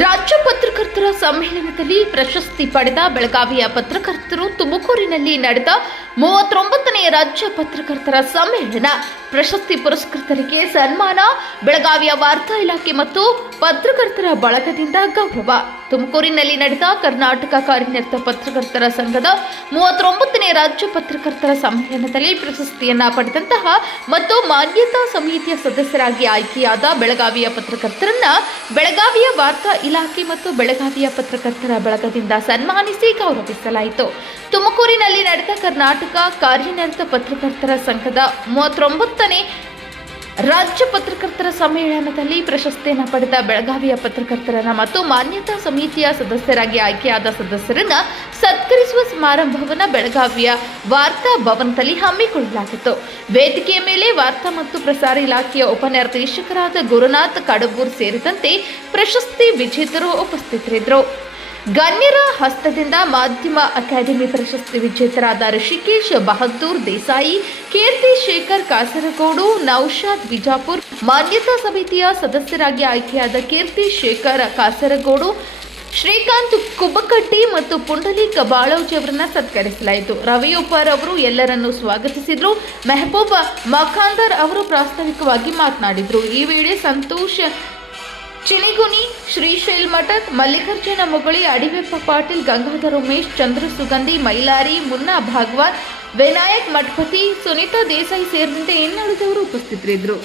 ರಾಜ್ಯ ಪತ್ರಕರ್ತರ ಸಮ್ಮೇಳನದಲ್ಲಿ ಪ್ರಶಸ್ತಿ ಪಡೆದ ಬೆಳಗಾವಿಯ ಪತ್ರಕರ್ತರು ತುಮಕೂರಿನಲ್ಲಿ ನಡೆದ ಮೂವತ್ತೊಂಬತ್ತನೇ ರಾಜ್ಯ ಪತ್ರಕರ್ತರ ಸಮ್ಮೇಳನ. ಪ್ರಶಸ್ತಿ ಪುರಸ್ಕೃತರಿಗೆ ಸನ್ಮಾನ, ಬೆಳಗಾವಿಯ ವಾರ್ತಾ ಇಲಾಖೆ ಮತ್ತು ಪತ್ರಕರ್ತರ ಬಳಗದಿಂದ ಗೌರವ. ತುಮಕೂರಿನಲ್ಲಿ ನಡೆದ ಕರ್ನಾಟಕ ಕಾರ್ಯನಿರತ ಪತ್ರಕರ್ತರ ಸಂಘದ ಮೂವತ್ತೊಂಬತ್ತನೇ ರಾಜ್ಯ ಪತ್ರಕರ್ತರ ಸಮ್ಮೇಳನದಲ್ಲಿ ಪ್ರಶಸ್ತಿಯನ್ನ ಪಡೆದಂತಹ ಮತ್ತು ಮಾನ್ಯತಾ ಸಮಿತಿಯ ಸದಸ್ಯರಾಗಿ ಆಯ್ಕೆಯಾದ ಬೆಳಗಾವಿಯ ಪತ್ರಕರ್ತರನ್ನ ಬೆಳಗಾವಿಯ ವಾರ್ತಾ ಇಲಾಖೆ ಮತ್ತು ಬೆಳಗಾವಿಯ ಪತ್ರಕರ್ತರ ಬಳಗದಿಂದ ಸನ್ಮಾನಿಸಿ ಗೌರವಿಸಲಾಯಿತು. ತುಮಕೂರಿನಲ್ಲಿ ನಡೆದ ಕರ್ನಾಟಕ ಕಾರ್ಯನಿರತ ಪತ್ರಕರ್ತರ ಸಂಘದ ರಾಜ್ಯ ಪತ್ರಕರ್ತರ ಸಮ್ಮೇಳನದಲ್ಲಿ ಪ್ರಶಸ್ತಿಯನ್ನು ಪಡೆದ ಬೆಳಗಾವಿಯ ಪತ್ರಕರ್ತರನ್ನ ಮತ್ತು ಮಾನ್ಯತಾ ಸಮಿತಿಯ ಸದಸ್ಯರಾಗಿ ಆಯ್ಕೆಯಾದ ಸದಸ್ಯರನ್ನ ಸತ್ಕರಿಸುವ ಸಮಾರಂಭವನ್ನು ಬೆಳಗಾವಿಯ ವಾರ್ತಾ ಭವನದಲ್ಲಿ ಹಮ್ಮಿಕೊಳ್ಳಲಾಗಿತ್ತು. ವೇದಿಕೆಯ ಮೇಲೆ ವಾರ್ತಾ ಮತ್ತು ಪ್ರಸಾರ ಇಲಾಖೆಯ ಉಪನಿರ್ದೇಶಕರಾದ ಗುರುನಾಥ್ ಕಡಬೂರ್ ಸೇರಿದಂತೆ ಪ್ರಶಸ್ತಿ ವಿಜೇತರು ಉಪಸ್ಥಿತರಿದ್ದರು. ಗಣ್ಯರ ಹಸ್ತದಿಂದ ಮಾಧ್ಯಮ ಅಕಾಡೆಮಿ ಪ್ರಶಸ್ತಿ ವಿಜೇತರಾದ ಋಷಿಕೇಶ್ ಬಹದ್ದೂರ್ ದೇಸಾಯಿ, ಕೀರ್ತಿ ಶೇಖರ್ ಕಾಸರಗೋಡು, ನೌಶಾದ್ ಬಿಜಾಪುರ್, ಮಾನ್ಯತಾ ಸಮಿತಿಯ ಸದಸ್ಯರಾಗಿ ಆಯ್ಕೆಯಾದ ಕೀರ್ತಿ ಶೇಖರ್ ಕಾಸರಗೋಡು, ಶ್ರೀಕಾಂತ್ ಕುಬ್ಬಕಟ್ಟಿ ಮತ್ತು ಪುಂಡಲೀಕ್ ಬಾಳೋಜಿ ಅವರನ್ನ ಸತ್ಕರಿಸಲಾಯಿತು. ರವಿ ಅವರು ಎಲ್ಲರನ್ನು ಸ್ವಾಗತಿಸಿದ್ರು. ಮೆಹಬೂಬ್ ಮಖಾಂದರ್ ಅವರು ಪ್ರಾಸ್ತಾವಿಕವಾಗಿ ಮಾತನಾಡಿದರು. ಈ ವೇಳೆ ಸಂತೋಷ್ ಚಿಣಿಗುನಿ ಶ್ರೀಶೈಲ್ ಮಠದ್ ಮಲ್ಲಿಕಾರ್ಜುನ ಮುಗಳಿ ಅಡಿವೆಪ್ಪ ಪಾಟೀಲ್, ಗಂಗಾಧರ್ ಉಮೇಶ್, ಚಂದ್ರ ಸುಗಂಧಿ, ಮೈಲಾರಿ, ಮುನ್ನಾ ಭಾಗವತ್ ವಿನಾಯಕ್ ಮಠಪತಿ, ಸುನೀತಾ ದೇಸಾಯಿ ಸೇರಿದಂತೆ ಇನ್ನುಳಿದವರು ಉಪಸ್ಥಿತರಿದ್ದರು.